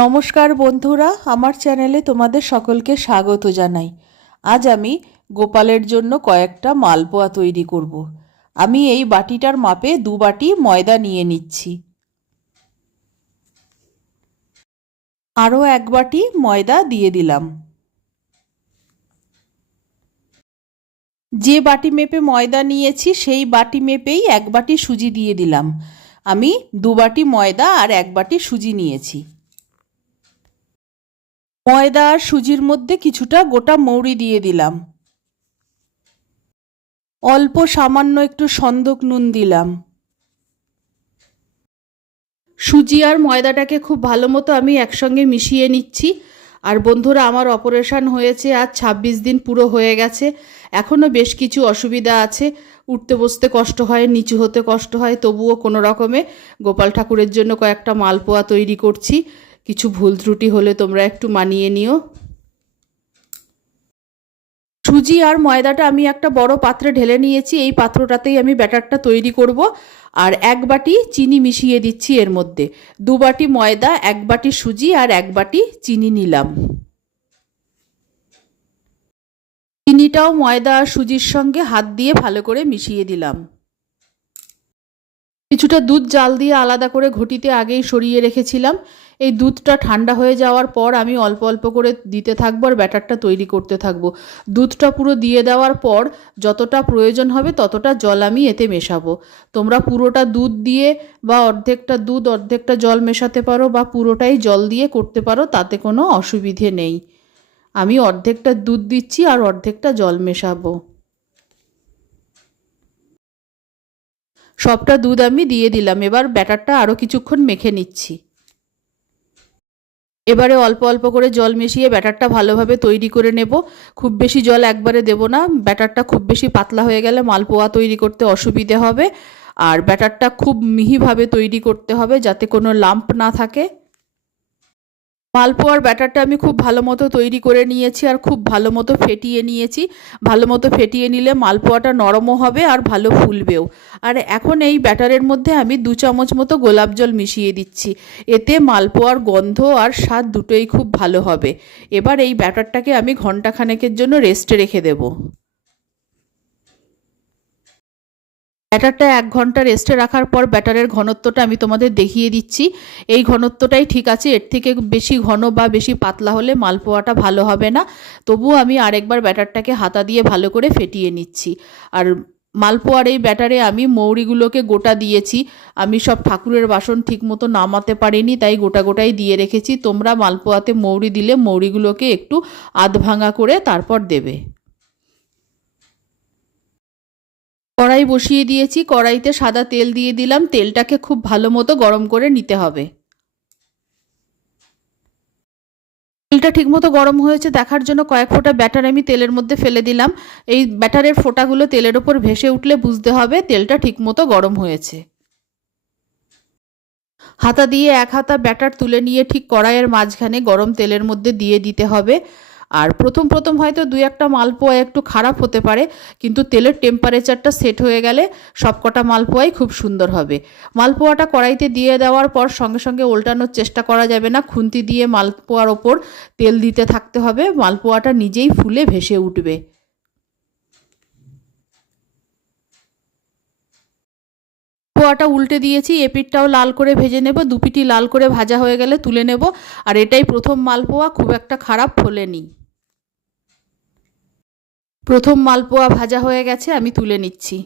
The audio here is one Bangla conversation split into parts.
নমস্কার বন্ধুরা, আমার চ্যানেলে তোমাদের সকলকে স্বাগত জানাই। আজ আমি গোপালের জন্য কয়েকটা মালপোয়া তৈরি করব। আমি এই বাটিটার মাপে 2 বাটি ময়দা নিয়ে নিচ্ছি। আরও 1 বাটি ময়দা দিয়ে দিলাম। যে বাটি মেপে ময়দা নিয়েছি সেই বাটি মেপেই 1 বাটি সুজি দিয়ে দিলাম। আমি 2 বাটি ময়দা আর 1 বাটি সুজি নিয়েছি। ময়দা আর সুজির মধ্যে কিছুটা গোটা মৌরি দিয়ে দিলাম। অল্প সামান্য একটু সন্দক নুন দিলাম। সুজি আর ময়দাটাকে খুব ভালো মতো আমি একসঙ্গে মিশিয়ে নিচ্ছি। আর বন্ধুরা, আমার অপারেশন হয়েছে আজ 26 দিন পুরো হয়ে গেছে। এখনও বেশ কিছু অসুবিধা আছে। উঠতে বসতে কষ্ট হয়, নিচু হতে কষ্ট হয়, তবুও কোনো রকমে গোপাল ঠাকুরের জন্য কয়েকটা মালপোয়া তৈরি করছি। কিছু ভুল ত্রুটি হলে তোমরা একটু মানিয়ে নিও। সুজি আর ময়দাটা আমি একটা বড় পাত্রে ঢেলে নিয়েছি। এই পাত্রটাতেই আমি ব্যাটারটা তৈরি করব। আর 1 বাটি চিনি মিশিয়ে দিচ্ছি এর মধ্যে। 2 বাটি ময়দা, 1 বাটি সুজি আর 1 বাটি চিনি নিলাম। চিনিটাও ময়দা আর সুজির সঙ্গে হাত দিয়ে ভালো করে মিশিয়ে দিলাম। কিছুটা দুধ জাল দিয়ে আলাদা করে ঘটিতে আগেই সরিয়ে রেখেছিলাম। এই দুধটা ঠান্ডা হয়ে যাওয়ার পর আমি অল্প অল্প করে দিতে থাকবো আর ব্যাটারটা তৈরি করতে থাকবো। দুধটা পুরো দিয়ে দেওয়ার পর যতটা প্রয়োজন হবে ততটা জল আমি এতে মেশাবো। তোমরা পুরোটা দুধ দিয়ে বা অর্ধেকটা দুধ অর্ধেকটা জল মেশাতে পারো বা পুরোটাই জল দিয়ে করতে পারো, তাতে কোনো অসুবিধে নেই। আমি অর্ধেকটা দুধ দিচ্ছি আর অর্ধেকটা জল মেশাবো। সবটা দুধ আমি দিয়ে দিলাম। এবার ব্যাটারটা আরও কিছুক্ষণ মেখে নিচ্ছি। এবারে অল্প অল্প করে জল মিশিয়ে ব্যাটারটা ভালোভাবে তৈরি করে নেব। খুব বেশি জল একবারে দেব না, ব্যাটারটা খুব বেশি পাতলা হয়ে গেলে মালপোয়া তৈরি করতে অসুবিধে হবে। আর ব্যাটারটা খুব মিহিভাবে তৈরি করতে হবে যাতে কোনো লাম্প না থাকে। মালপোয়ার ব্যাটারটা আমি খুব ভালো মতো তৈরি করে নিয়েছি আর খুব ভালো মতো ফেটিয়ে নিয়েছি। ভালো মতো ফেটিয়ে নিলে মালপোয়াটা নরমও হবে আর ভালো ফুলবেও। আর এখন এই ব্যাটারের মধ্যে আমি 2 চামচ মতো গোলাপ জল মিশিয়ে দিচ্ছি। এতে মালপোয়ার গন্ধ আর স্বাদ দুটোই খুব ভালো হবে। এবার এই ব্যাটারটাকে আমি ঘন্টাখানেকের জন্য রেস্টে রেখে দেবো। ব্যাটারটা 1 ঘন্টা রেস্টে রাখার পর ব্যাটারের ঘনত্বটা আমি তোমাদের দেখিয়ে দিচ্ছি। এই ঘনত্বটাই ঠিক আছে। এর থেকে বেশি ঘন বা বেশি পাতলা হলে মালপোয়াটা ভালো হবে না। তবুও আমি আরেকবার ব্যাটারটাকে হাতা দিয়ে ভালো করে ফেটিয়ে নিচ্ছি। আর মালপোয়ার এই ব্যাটারে আমি মৌরিগুলোকে গোটা দিয়েছি। আমি সব ঠাকুরের বাসন ঠিকমতো নামাতে পারিনি, তাই গোটা গোটাই দিয়ে রেখেছি। তোমরা মালপোয়াতে মৌরি দিলে মৌরিগুলোকে একটু আধ ভাঙা করে তারপর দেবে। কড়াই বসিয়ে দিয়েছি। কড়াইতে সাদা তেল দিয়ে দিলাম। তেলটাকে খুব ভালো মতো গরম করে নিতে হবে। তেলটা ঠিকমতো গরম হয়েছে দেখার জন্য কয়েক ফোঁটা ব্যাটার আমি তেলের মধ্যে ফেলে দিলাম। এই ব্যাটারের ফোঁটাগুলো তেলের ওপর ভেসে উঠলে বুঝতে হবে তেলটা ঠিকমতো গরম হয়েছে। হাতা দিয়ে 1 হাতা ব্যাটার তুলে নিয়ে ঠিক কড়াইয়ের মাঝখানে গরম তেলের মধ্যে দিয়ে দিতে হবে। আর প্রথম হয়তো 2-1টা মালপোয়া একটু খারাপ হতে পারে, কিন্তু তেলের টেম্পারেচারটা সেট হয়ে গেলে সবকটা মালপোয়াই খুব সুন্দর হবে। মালপোয়াটা কড়াইতে দিয়ে দেওয়ার পর সঙ্গে সঙ্গে উল্টানোর চেষ্টা করা যাবে না। খুন্তি দিয়ে মালপোয়ার ওপর তেল দিতে থাকতে হবে। মালপোয়াটা নিজেই ফুলে ভেসে উঠবে। পোয়াটা উল্টে দিয়েছি, এপিঠটাও লাল করে ভেজে নেব। 2 পিঠই লাল করে ভাজা হয়ে গেলে তুলে নেব। আর এটাই প্রথম মালপোয়া, খুব একটা খারাপ ফোলেনি। প্রথম মালপোয়া ভাজা হয়ে গেছে, আমি তুলে নিচ্ছি।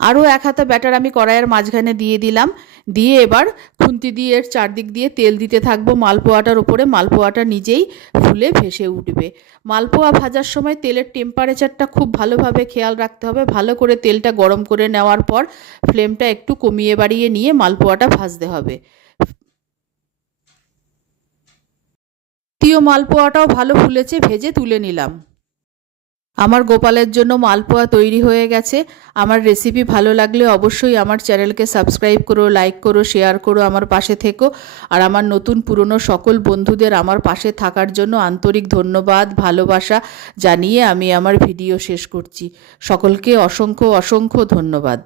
আরও 1 হাতা ব্যাটার আমি কড়াইয়ের মাঝখানে দিয়ে দিলাম। দিয়ে এবার খুন্তি দিয়ে এর চারদিক দিয়ে তেল দিতে থাকবো মালপোয়াটার উপরে। মালপোয়াটা নিজেই ফুলে ভেসে উঠবে। মালপোয়া ভাজার সময় তেলের টেম্পারেচারটা খুব ভালোভাবে খেয়াল রাখতে হবে। ভালো করে তেলটা গরম করে নেওয়ার পর ফ্লেমটা একটু কমিয়ে বাড়িয়ে নিয়ে মালপোয়াটা ভাজতে হবে। দ্বিতীয় মালপোয়াটাও ভালো ফুলেছে, ভেজে তুলে নিলাম। আমার গোপালের জন্য মালপোয়া তৈরি হয়ে গেছে। আমার রেসিপি ভালো লাগলে অবশ্যই আমার চ্যানেলকে সাবস্ক্রাইব করো, লাইক করো, শেয়ার করো, আমার পাশে থেকো। আর আমার নতুন পুরনো সকল বন্ধুদের আমার পাশে থাকার জন্য আন্তরিক ধন্যবাদ, ভালোবাসা জানিয়ে আমি আমার ভিডিও শেষ করছি। সকলকে অসংখ্য অসংখ্য ধন্যবাদ।